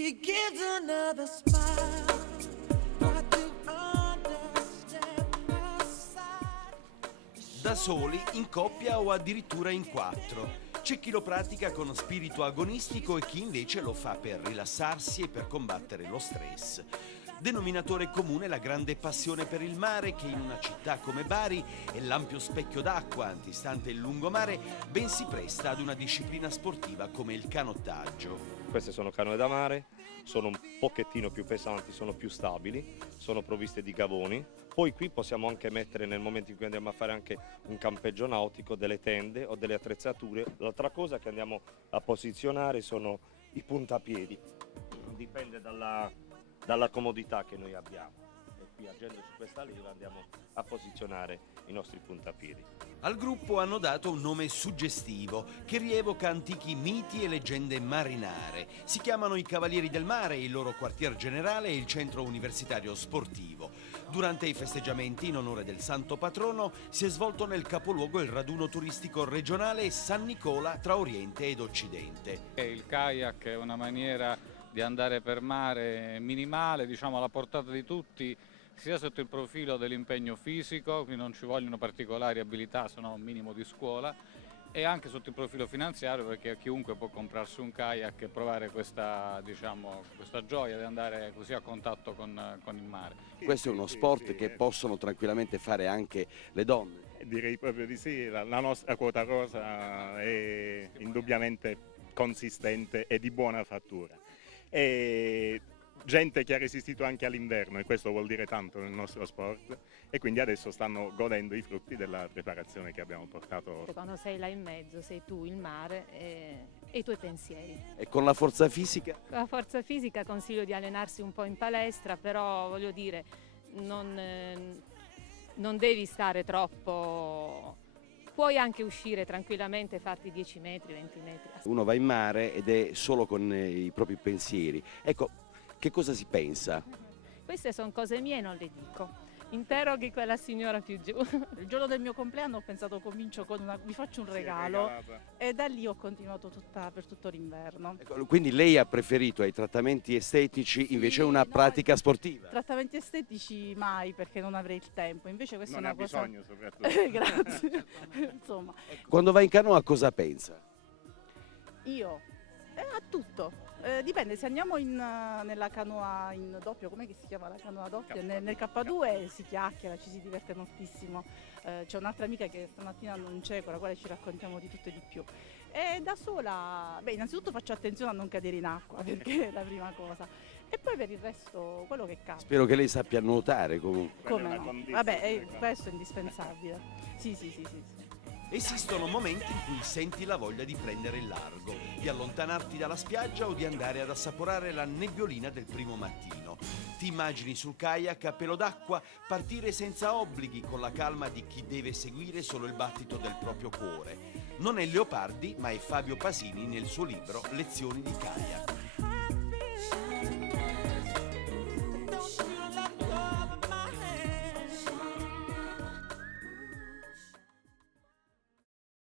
He gives another smile. What to understand my side. Da soli, in coppia o addirittura in quattro. C'è chi lo pratica con spirito agonistico e chi invece lo fa per rilassarsi e per combattere lo stress. Denominatore comune la grande passione per il mare che in una città come Bari e l'ampio specchio d'acqua antistante il lungomare ben si presta ad una disciplina sportiva come il canottaggio. Queste sono canoe da mare, sono un pochettino più pesanti, sono più stabili, sono provviste di gavoni. Poi qui possiamo anche mettere, nel momento in cui andiamo a fare anche un campeggio nautico, delle tende o delle attrezzature. L'altra cosa che andiamo a posizionare sono i puntapiedi, dipende dalla comodità che noi abbiamo. E qui agendo su questa leva andiamo a posizionare i nostri puntapiedi. Al gruppo hanno dato un nome suggestivo che rievoca antichi miti e leggende marinare. Si chiamano i Cavalieri del Mare, il loro quartier generale è il centro universitario sportivo. Durante i festeggiamenti in onore del santo patrono si è svolto nel capoluogo il raduno turistico regionale San Nicola tra Oriente ed Occidente. Il kayak è una maniera di andare per mare minimale, diciamo alla portata di tutti, sia sotto il profilo dell'impegno fisico, quindi non ci vogliono particolari abilità se no un minimo di scuola, e anche sotto il profilo finanziario perché chiunque può comprarsi un kayak e provare questa gioia di andare così a contatto con il mare. Questo è uno sport che possono tranquillamente fare anche le donne. Direi proprio di sì, la nostra quota rosa è indubbiamente consistente e di buona fattura. E gente che ha resistito anche all'inverno, e questo vuol dire tanto nel nostro sport, e quindi adesso stanno godendo i frutti della preparazione che abbiamo portato. Quando sei là in mezzo sei tu, il mare e i tuoi pensieri. E con la forza fisica? Con la forza fisica consiglio di allenarsi un po' in palestra, però voglio dire non devi stare troppo. Puoi anche uscire tranquillamente e farti 10 metri, 20 metri. Uno va in mare ed è solo con i propri pensieri. Ecco, che cosa si pensa? Queste sono cose mie, non le dico. Interroghi quella signora più giù. Il giorno del mio compleanno ho pensato comincio con vi faccio un regalo e da lì ho continuato per tutto l'inverno. Ecco, quindi lei ha preferito ai trattamenti estetici invece una pratica sportiva? Trattamenti estetici mai perché non avrei il tempo, invece questa Non è una ha cosa... bisogno soprattutto. Grazie. Insomma, Quando va in canoa cosa pensa? io a tutto. Dipende, se andiamo nella canoa in doppio, com'è che si chiama la canoa doppia? Nel K2 si chiacchiera, ci si diverte moltissimo. C'è un'altra amica che stamattina non c'è, con la quale ci raccontiamo di tutto e di più. E da sola, innanzitutto faccio attenzione a non cadere in acqua, perché è la prima cosa. E poi per il resto, quello che capita. Spero che lei sappia nuotare comunque. Come no? Vabbè, questo è indispensabile. Sì. Esistono momenti in cui senti la voglia di prendere il largo, di allontanarti dalla spiaggia o di andare ad assaporare la nebbiolina del primo mattino. Ti immagini sul kayak a pelo d'acqua partire senza obblighi con la calma di chi deve seguire solo il battito del proprio cuore. Non è Leopardi, ma è Fabio Pasini nel suo libro Lezioni di kayak.